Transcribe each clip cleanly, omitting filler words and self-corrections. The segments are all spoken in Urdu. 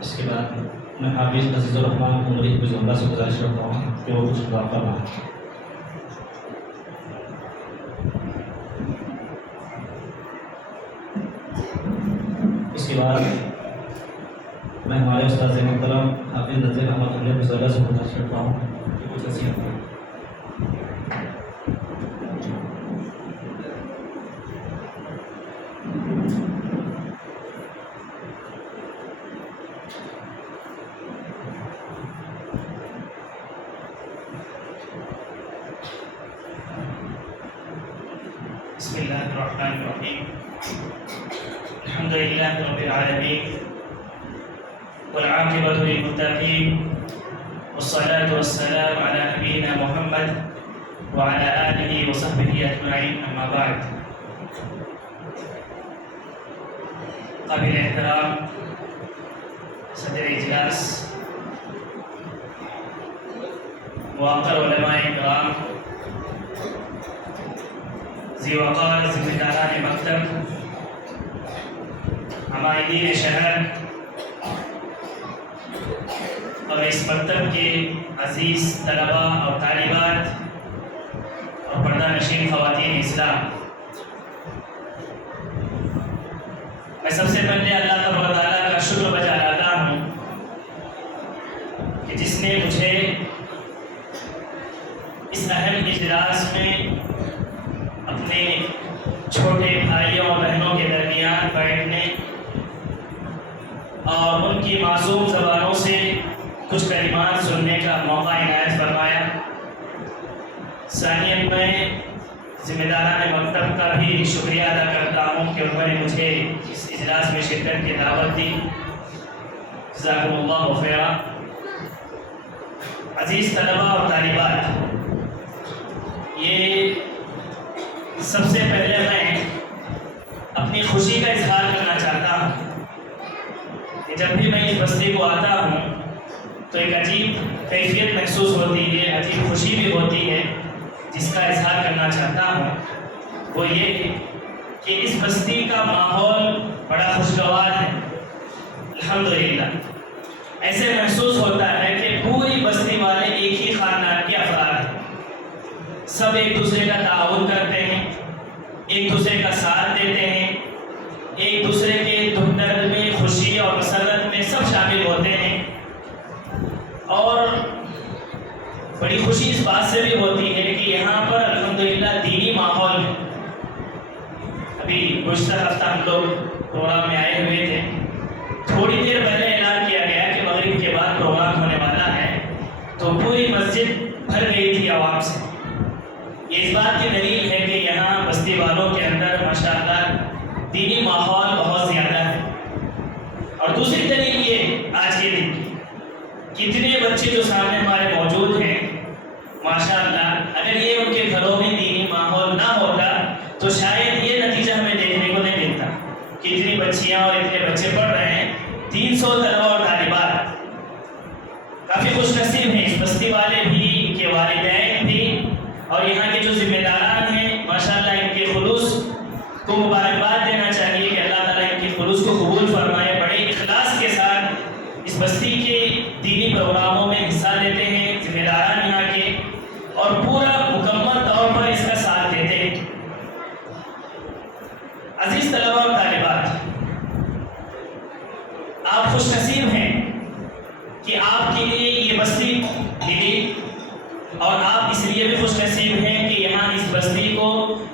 اس کے بعد میں حافظ عزیز الرحمان عمری حفظ اللہ سے گزارش کرتا ہوں کہ وہ کچھ خطاب فرمائیں۔ اس کے بعد میں ہمارے استاد محترم حافظ نذیر احمد عمری حفظ اللہ سے گزارش کرتا ہوں کہ کچھ نصیحت کریں۔ بسم اللہ الرحمن الرحیم الحمد للہ رب العالمین والعاقبۃ للمتقین والصلاة والسلام علی نبینا محمد وعلی آلہ وصحبہ اجمعین، اما بعد۔ قابل احترام صدر اجلاس، موقر علماء کرام، ذی وقار ذمہ داران مکتب، عمائدین شہر اور اس مکتب کے عزیز طلباء اور طالبات اور پردہ نشین خواتین اسلام، میں سب سے پہلے اللہ تبارک و تعالیٰ کا شکر بجا لاتا ہوں کہ جس نے مجھے اس اہم اجلاس میں اپنے چھوٹے بھائیوں اور بہنوں کے درمیان بیٹھنے اور ان کی معصوم زبانوں سے کچھ کلمات سننے کا موقع عنایت فرمایا۔ ثانیاً میں ذمہ داران مکتب کا بھی شکریہ ادا کرتا ہوں کہ انہوں نے مجھے اس اجلاس میں شرکت کی دعوت دی، جزاکم اللہ خیرا۔ عزیز طلباء اور طالبات، یہ سب سے پہلے میں اپنی خوشی کا اظہار کرنا چاہتا ہوں کہ جب بھی میں اس بستی کو آتا ہوں تو ایک عجیب کیفیت محسوس ہوتی ہے، عجیب خوشی بھی ہوتی ہے، جس کا اظہار کرنا چاہتا ہوں وہ یہ کہ اس بستی کا ماحول بڑا خوشگوار ہے۔ الحمدللہ ایسے محسوس ہوتا ہے کہ پوری بستی والے ایک ہی خاندان کے افراد ہیں، سب ایک دوسرے کا تعاون کرتے ہیں، ایک دوسرے کا ساتھ دیتے ہیں، ایک دوسرے کے دکھ درد میں، خوشی اور مسرت میں سب شامل ہوتے ہیں۔ اور بڑی خوشی اس بات سے بھی ہوتی ہے کہ یہاں پر الحمدللہ دینی ماحول ہے۔ ابھی گزشتہ ہفتہ ہم لوگ پروگرام میں آئے ہوئے تھے، تھوڑی دیر پہلے اعلان کیا گیا کہ مغرب کے بعد پروگرام ہونے والا ہے، تو پوری مسجد بھر گئی تھی عوام سے۔ یہ اس بات کی دلیل ہے کہ یہاں بستی والوں کے اندر ماشاءاللہ دینی ماحول بہت زیادہ ہے۔ اور دوسری دلیل یہ آج کے دن کتنے بچے جو سامنے ہمارے موجود ہیں، ماشاءاللہ اگر یہ ان کے گھروں میں دینی ماحول نہ ہوتا تو شاید یہ نتیجہ ہمیں دیکھنے کو نہیں ملتا۔ کتنی بچیاں اور اتنے بچے پڑھ رہے ہیں، 300 طلباء اور طالبات، کافی خوش نصیب ہیں اس بستی والے بھی، ان کے والدین بھی، اور یہاں کے جو ذمہ داران ہیں ماشاءاللہ ان کے خلوص کو مبارکباد دینا چاہیے کہ اللہ تعالیٰ ان کے خلوص کو قبول فرمائے۔ بڑے اخلاص کے ساتھ اس بستی کے دینی پروگراموں میں حصہ لیتے ہیں ذمہ داران یہاں کے، اور پورا مکمل طور پر اس کا ساتھ دیتے ہیں۔ عزیز طلباء اور طالبات، آپ خوش نصیب ہیں کہ آپ کے لیے یہ بستی ملی، اور آپ اس لیے بھی خوش نصیب ہیں کہ یہاں اس بستی کو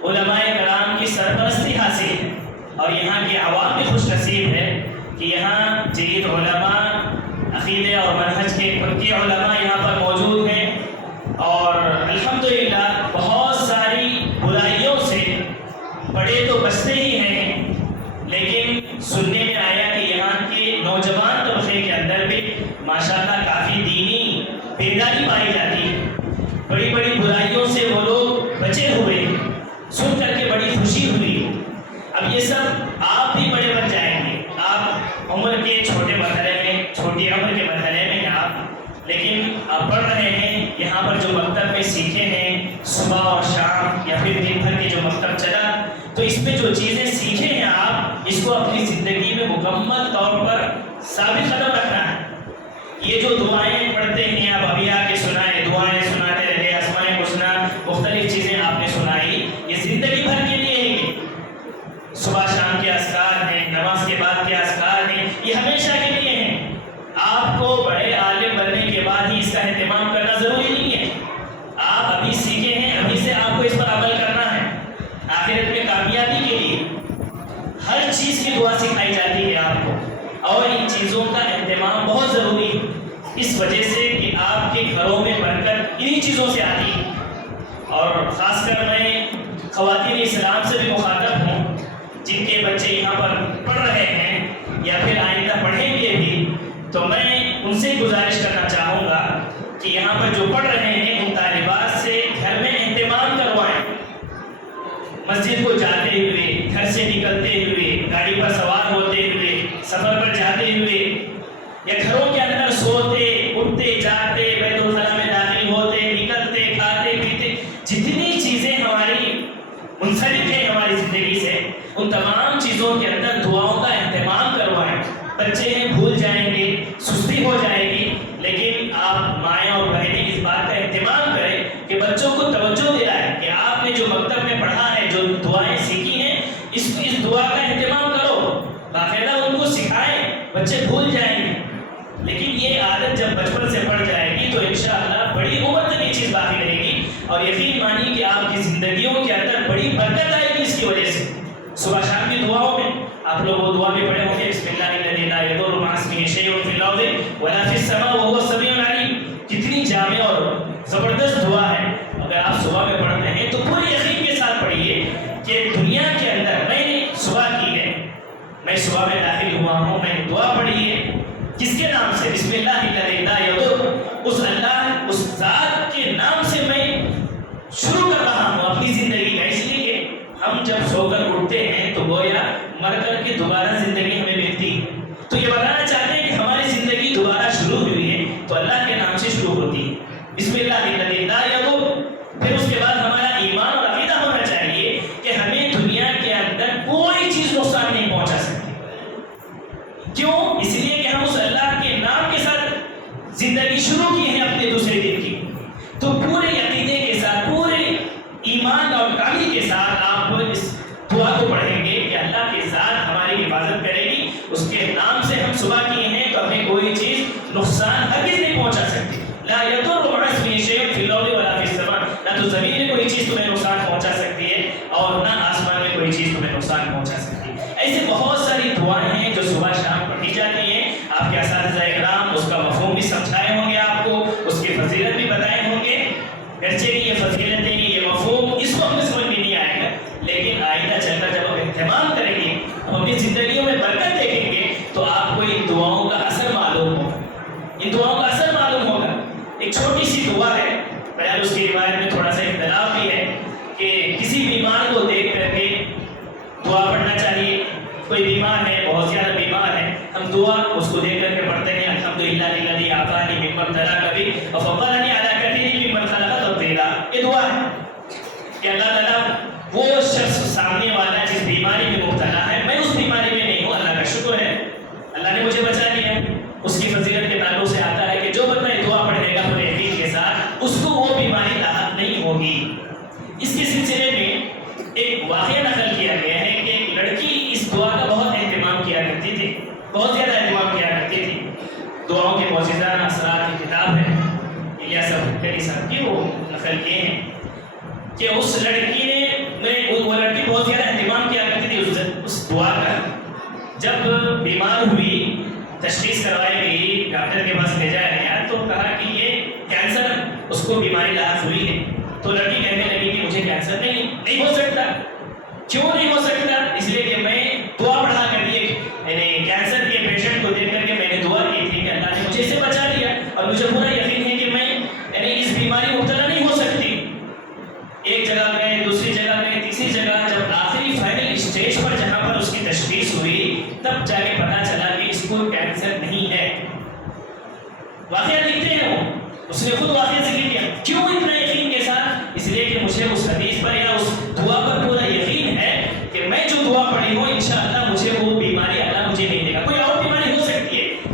علماء کرام کی سرپرستی حاصل ہے، اور یہاں کے عوام بھی خوش نصیب ہے کہ یہاں جدید علماء، عقیدے اور منہج کے پکے علماء یہاں پر موجود ہیں، اور الحمدللہ بہت ساری برائیوں سے بڑے تو بچتے ہی ہیں، لیکن سننے میں آیا کہ یہاں کے نوجوان طبقے کے اندر بھی ماشاءاللہ کافی دینی بیداری پائی جاتی ہے۔ بڑی بڑی برائیوں سے وہ لوگ بچے ہوئے، سن کر کے بڑی خوشی ہوئی۔ اب یہ سب آپ بھی بڑے بن جائیں گے، آپ عمر کے چھوٹے مرحلے میں، چھوٹی عمر کے مرحلے میں آپ، لیکن آپ پڑھ رہے ہیں یہاں پر جو مکتب میں سیکھے ہیں صبح اور شام یا پھر دن بھر کے جو مکتب چلا، تو اس میں جو چیزیں سیکھے ہیں آپ اس کو اپنی زندگی میں مکمل طور پر ثابت قدم رکھنا ہے. یہ جو دعائیں پڑھتے ہیں آپ ابھی آ کے سنائے، دعائیں سناتے رہے، اسماء الحسنی مختلف چیزیں آپ نے سنائی، یہ زندگی بھر کے لیے ہے. صبح شام کے اذکار ہیں، نماز کے بعد کے اذکار ہیں، یہ ہمیشہ کے لیے ہیں. آپ کو بڑے عالم بننے کے بعد ہی اس کا اہتمام کرنا ضروری نہیں ہے. آپ ابھی سیکھے ہیں، ابھی سے آپ کو اس پر عمل کرنا ہے. آخرت میں کامیابی کے لیے ہر چیز کی دعا سکھائی جاتی ہے آپ کو، اور ان چیزوں کا اہتمام بہت ضروری ہے، اس وجہ سے کہ آپ کے گھروں میں برکت انہی چیزوں سے آتی ہے. اور خاص کر میں خواتین اسلام سے بھی مخاطب ہوں، جن کے بچے یہاں پر پڑھ رہے ہیں یا پھر آئندہ پڑھیں گے بھی، تو میں ان سے گزارش کرنا چاہوں گا کہ یہاں پر جو پڑھ رہے ہیں ان طالبات سے گھر میں اہتمام کروائیں. مسجد کو جاتے ہوئے، گھر سے نکلتے ہوئے، گاڑی پر سوار ہوتے ہوئے، سفر پر جاتے ہوئے، یا گھروں کے اندر سوتے اٹھتے جاتے، بیت الخلاء میں داخل ہوتے نکلتے، کھاتے پیتے، جتنی چیزیں ہماری منسلک ہیں ہماری زندگی سے، ان تمام چیزوں کے اندر دعاؤں کا اہتمام کروائیں. بچے ہیں بھول جائیں گے، سستی ہو جائے گی، لیکن آپ مائیں اور بہنیں اس بات کا اہتمام کریں کہ بچوں کو توجہ دلائیں کہ آپ نے جو مکتب میں پڑھا ہے، جو دعائیں سیکھی ہیں، اس دعا کا اہتمام کرو، باقاعدہ ان کو سکھائیں. بچے بھول جائیں گے، لیکن یہ عادت جب بچپن سے پڑ جائے گی تو انشاءاللہ بڑی عمر تک یہ چیز باقی رہے گی، اور یقین مانی کہ آپ کی زندگیوں کے اندر بڑی برکت آئے گی اس کی وجہ سے. صبح شام کی دعاؤں میں آپ لوگ وہ دعا بھی پڑھے ہوں گے، بسم اللہ الذی لا یضر مع اسمہ شیء فی الارض ولا فی السماء وهو السمیع العلیم. کتنی جامع اور زبردست دعا ہے. اگر آپ صبح میں پڑھ رہے ہیں تو پورے یقین کے ساتھ پڑھیے کہ دنیا کے اندر میں نے صبح کی ہے، میں صبح میں داخل ہوا ہوں، میں نے دعا پڑھی ہے. کس کے نام سے؟ بسم اللہ الذی لا یضر، اس اللہ، اس ذات کے نام سے میں شروع کر رہا ہوں اپنی زندگی کا. اس لیے کہ ہم جب سو کر اٹھتے ہیں تو گویا مر کر کے دوبارہ زندگی ہمیں ملتی ہے. تو یہ بتانا چاہتے ہیں کہ ہماری زندگی دوبارہ شروع ہوئی ہے تو اللہ کے نام سے شروع ہوتی ہے، بسم اللہ الذی لا یضر. پھر اس کے بعد ہمارا ایمان اور عقیدہ ہونا چاہیے کہ ہمیں دنیا کے اندر کوئی چیز نقصان نہیں پہنچا سکتی. کیوں؟ اس لیے کہ ہم اس اللہ کے نام کے ساتھ زندگی شروع کی ہے اپنے دوسرے دن کی. تو پورے عقیدے کے ساتھ، پورے ایمان اور کامل کے ساتھ آپ اس دعا کو پڑھیں گے کہ اللہ کی ذات ہماری حفاظت کرے گی. اس کے نام سے ہم صبح کیے ہیں تو ہمیں کوئی چیز نقصان ہرگز نہیں پہنچا سکتی. لا یضر مع اسمہ شیء فی الارض ولا فی السماء، نہ تو زمین میں کوئی چیز تمہیں نقصان پہنچا سکتی ہے اور نہ آسمان میں کوئی چیز تمہیں نقصان پہنچا سکتی ہے. ایسے بہت ساری دعائیں ہیں جو صبح شام پڑھی جاتی ہیں. آپ کے اساتذہ اکرام اس کا مفہوم بھی سمجھائے ہوں گے، آپ کو اس کی فضیلت بھی بتائے ہوں گے. گرچہ کہ یہ فضیلتیں، یہ مفہوم اس وقت سمجھ میں نہیں آئے گا، لیکن آئندہ چل کر جب ہم اہتمام کریں گے، ہم اپنی زندگیوں میں برکت دیکھیں گے تو آپ کو ان دعاؤں کا اثر معلوم ہوگا. ان دعاؤں کا اثر معلوم ہوگا. ایک چھوٹی سی دعا ہے، بہرحال اس کی روایت میں تھوڑا سا اختلاف بھی ہے کہ کسی بیمار کو دیکھ کر کے دعا پڑھنا چاہیے. کوئی بیمار ہے، بہت زیادہ بیمار ہے، ہم دعا اس کو دیکھ کر کے پڑھتے ہیں، الحمدللہ الذی عافانی مما ابتلاک بہ وفضلنی علی کثیر ممن خلق تفضیلا. یہ دعا ہے کہ اللہ تعالیٰ وہ شخص سامنے والا جس بیماری میں مبتلا ہے، میں اس بیماری میں نہیں ہوں، اللہ کا شکر ہے، اللہ نے مجھے بچا لیا. اس کی فضیلت کے تعلق سے آتا ہے کہ جو بندہ یہ دعا پڑھے گا پورے یقین کے ساتھ، اس کو وہ بیماری لاحق نہیں ہوگی. اس کے سلسلے میں ایک واقعہ نقل کیا گیا ہے کہ ایک لڑکی اس دعا کا بہت اہتمام کیا کرتی تھی، بہت زیادہ اہتمام کیا کرتی تھی. دعاؤں کے معجزانہ اثرات کی کتاب ہے، الیاس الحکری صاحب کی، وہ نقل کیے ہیں کہ اس لڑکی نے، وہ لڑکی بہت زیادہ اہتمام کیا کرتی تھی اس دعا کا. جب بیمار ہوئی، تشخیص کروائی گئی، ڈاکٹر کے پاس لے جایا گیا تو کہا کہ یہ کینسر اس کو بیماری لاحق ہوئی ہے. تو لڑکی کہنے لگی کہ مجھے کینسر نہیں ہو سکتا. کیوں نہیں ہو سکتا؟ اس لیے کہ میں دعا پڑھا کر کے، یعنی کینسر کے پیشنٹ کو دیکھ کر کے میں نے دعا کی تھی کہ اللہ نے مجھے اسے بچا لیا، اور مجھے پورا یقین ہے کہ میں یعنی اس بیماری مبتلا نہیں ہو سکتی. ایک جگہ گئے، دوسری جگہ گئے، تیسری جگہ، جب آخری فائنل اسٹیج پر جہاں پر اس کی تشخیص ہوئی تب جا کے پتا چلا کہ اس کو کینسر نہیں ہے. واقعہ لکھتے ہیں، وہ اس نے خود واقعہ ذکر کیا. کیوں اتنا یقین کے ساتھ؟ اس لیے کہ مجھے اس حدیث پر یا اس دعا پر پورا یقین ہے کہ میں جو دعا پڑھی ہوں انشاءاللہ مجھے وہ بیماری اللہ مجھے نہیں دے گا. کوئی اور بیماری ہو سکتی ہے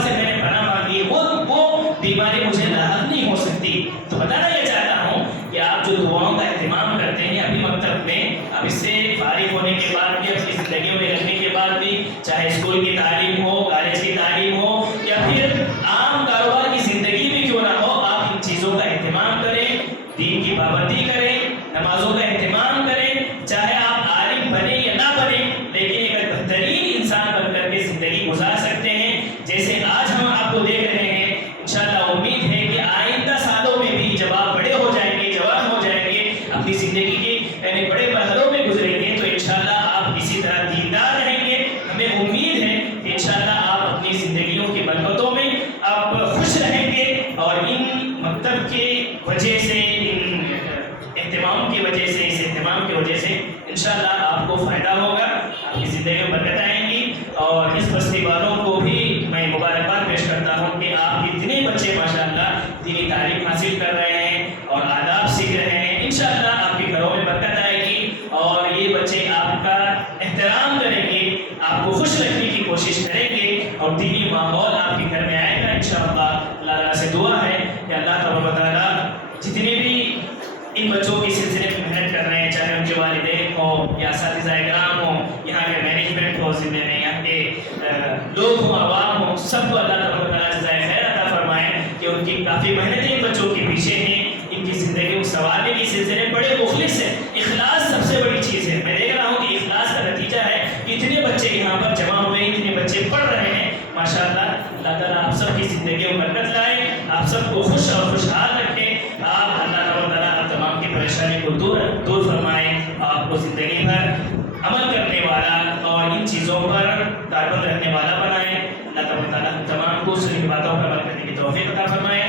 اللہ سے میں نے پناہ مانگی وہ بیماری مجھے لاحق نہیں ہو سکتی. تو بتانا یہ چاہتا ہوں کہ آپ جو دعاؤں کا اہتمام کرتے ہیں ابھی مکتب میں، اب اس سے فارغ ہونے کے بعد بھی، اپنی زندگیوں میں رہنے کے بعد بھی، چاہے اسکول کی تعلیم ہو، کالج کی تعلیم ہو، یا پھر عام کاروبار کی زندگی بھی کیوں نہ ہو، آپ ان چیزوں کا اہتمام کریں، دین کی پابندی کریں، نمازوں کا اہتمام کریں. چاہے آپ عالم بنے یا نہ بنے، لیکن ایک بہترین انسان بن کر کے زندگی گزار سکتے ہیں. جیسے آج ہم آپ کو دیکھ رہے ہیں، انشاءاللہ امید ہے کہ آئندہ سالوں میں بھی جب آپ بڑے ہو جائیں گے، جوان ہو جائیں گے، اپنی زندگی کے یعنی بڑے مرحلوں میں گزریں گے، تو انشاءاللہ آپ اسی طرح دیندار رہیں گے. ہمیں امید ہے کہ انشاءاللہ آپ اپنی زندگیوں کی برکتوں میں آپ خوش رہیں گے، اور ان مکتب کی وجہ سے، ان اہتمام کی وجہ سے، اس اہتمام کی وجہ سے انشاءاللہ آپ کو فائدہ ہوگا، آپ کی زندگی میں برکت آئیں گی. اور اس بستی والوں کو بھی میں مبارکباد پیش کرتا ہوں کہ آپ اتنے بچے ماشاءاللہ دینی تعلیم حاصل کر رہے ہیں اور آداب سیکھ رہے ہیں. انشاءاللہ آپ کے گھروں میں برکت آئے گی، اور یہ بچے آپ کا احترام کریں گے، آپ کو خوش رکھنے کی کوشش کریں گے، اور دینی ماحول آپ کے گھر میں آئے گا انشاءاللہ. اللہ تعالیٰ سے دعا ہے کہ اللہ تبارک و تعالیٰ جتنے بھی ان بچوں کے سلسلے میں محنت کر رہے ہیں، چاہے ان کے والدین ہوں یا اساتذہ کرام ہوں، یہاں کے مینجمنٹ ہو، ذمہ میں یہاں کے لوگ ہوں، عوام ہوں، سب کو اللہ تبارک و تعالیٰ جزائے خیر عطا فرمائے کہ ان کی کافی محنتیں ان بچوں کے پیچھے ہیں. ان کی زندگی کو سنوارنے کے سلسلے میں بڑے مخلص ہیں. اخلاص سب سے بڑی چیز ہے. میں دیکھ رہا ہوں کہ اخلاص کا نتیجہ ہے کہ اتنے بچے یہاں پر جمع ہوئے، اتنے بچے پڑھ رہے ہیں. ماشاءاللہ اللہ تعالیٰ آپ سب کی زندگیوں میں برکت لائے، آپ سب کو خوش اور خوشحال رکھے. آپ اللہ تعالیٰ آپ تمام کی پریشانی کو دور فرمائے، آپ کو زندگی بھر عمل کرنے والا اور ان چیزوں پر کاربند رہنے والا بنائے. اللہ تعالیٰ ہم تمام کو صحیح باتوں پر عمل کرنے کی توفیق عطا فرمائے.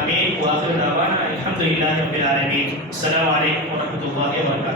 آمین. وآخر دعوانا الحمدللہ رب العالمین. السلام علیکم ورحمۃ اللہ وبرکاتہ.